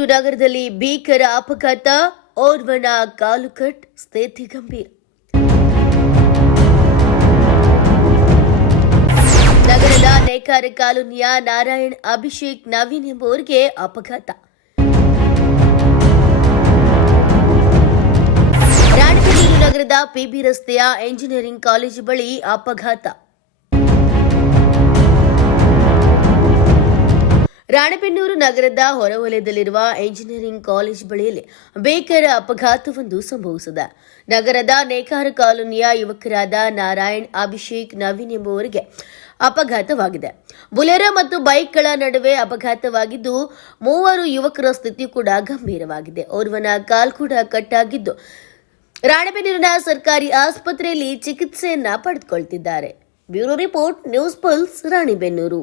ರಾಣೆಬೆನ್ನೂರು ನಗರದಲ್ಲಿ ಭೀಕರ ಅಪಘಾತ, ಓರ್ವನ ಕಾಲು ಕಟ್, ಸ್ಥಿತಿ ಗಂಭೀರ. ನಗರದ ನೇಕಾರ ಕಾಲೋನಿಯ ನಾರಾಯಣ್ ಅಭಿಷೇಕ್ ನವೀನ್ ಎಂಬುವರಿಗೆ ಅಪಘಾತ. ರಾಣೆಬೆನ್ನೂರು ನಗರದ ಪಿಬಿ ರಸ್ತೆಯ ಎಂಜಿನಿಯರಿಂಗ್ ಕಾಲೇಜು ಬಳಿ ಅಪಘಾತ. ರಾಣೆಬೆನ್ನೂರು ನಗರದ ಹೊರವಲಯದಲ್ಲಿರುವ ಎಂಜಿನಿಯರಿಂಗ್ ಕಾಲೇಜ್ ಬಳಿಯಲ್ಲಿ ಭೀಕರ ಅಪಘಾತವೊಂದು ಸಂಭವಿಸಿದೆ. ನಗರದ ನೇಕಾರ ಕಾಲೋನಿಯ ಯುವಕರಾದ ನಾರಾಯಣ್ ಅಭಿಷೇಕ್ ನವೀನ್ ಎಂಬುವರಿಗೆ ಅಪಘಾತವಾಗಿದೆ. ಬುಲೆರೋ ಮತ್ತು ಬೈಕ್ಗಳ ನಡುವೆ ಅಪಘಾತವಾಗಿದ್ದು, ಮೂವರು ಯುವಕರ ಸ್ಥಿತಿ ಕೂಡ ಗಂಭೀರವಾಗಿದೆ. ಓರ್ವನ ಕಾಲ್ ಕೂಡ ಕಟ್ಟಾಗಿದ್ದು, ರಾಣೆಬೆನ್ನೂರಿನ ಸರ್ಕಾರಿ ಆಸ್ಪತ್ರೆಯಲ್ಲಿ ಚಿಕಿತ್ಸೆಯನ್ನ ಪಡೆದುಕೊಳ್ತಿದ್ದಾರೆ. Bureau report, news pulse, Ranebennur.